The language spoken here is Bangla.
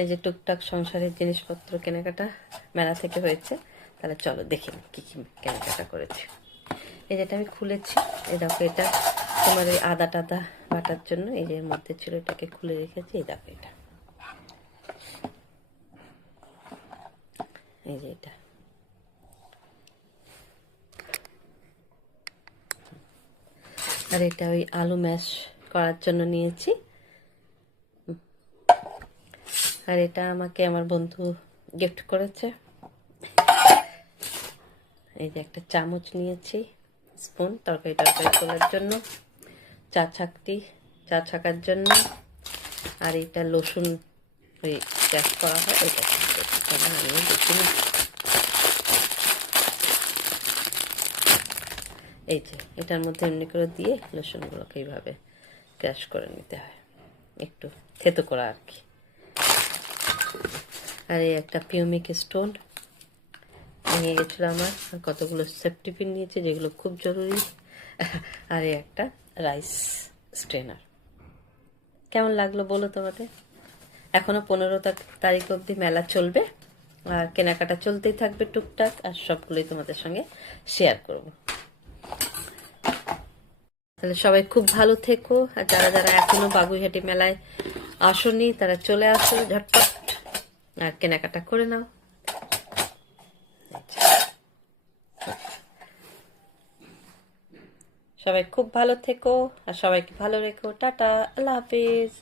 এই যে টুকটাক সংসারের জিনিসপত্র কেনাকাটা মেলা থেকে হয়েছে। তাহলে চলো দেখে নিই কী কী কেনাকাটা করেছি। এই যেটা আমি খুলেছি, এই দেখো এটা তোমার ওই আদা টাদা বাটার জন্য এই যে এর মধ্যে ছিল, এটাকে খুলে রেখেছি। এই দেখো এটা, এই যে এটা আর এটা ওই আলু ম্যাশ করার জন্য নিয়েছি। আর এটা আমাকে আমার বন্ধু গিফট করেছে। এই যে একটা চামচ নিয়েছি, স্পুন তরকারি টরকারি তোলার জন্য, চা ছাকার জন্য। আর এটা রসুন ওই ক্যাশ করা হয়, ওইটা আমিও দেখিনি। এই যে এটার মধ্যে এমনি করে দিয়ে রসুনগুলোকে এইভাবে ক্র্যাশ করে নিতে হয়, একটু থেতো করা আর কি। আর এই একটা পিউমিক স্টোন ভেঙে গেছিলো আমার, আর কতগুলো সেফটি পিন নিয়েছে যেগুলো খুব জরুরি। আর এই একটা রাইস স্ট্রেনার। কেমন লাগলো বলো তোমাদের? এখনো 15 তারিখ অবধি মেলা চলবে, আর কেনাকাটা চলতেই থাকবে টুকটাক, আর সবগুলোই তোমাদের সঙ্গে শেয়ার করব। তাহলে সবাই খুব ভালো থেকো, আর যারা যারা এখনো বাগুইহাটি মেলায় আসোনি তারা চলে আসো ঝটপট আর কেনাকাটা করে নাও। সবাই খুব ভালো থেকো আর সবাইকে ভালো রেখো। টাটা, আল্লাহ হাফিজ।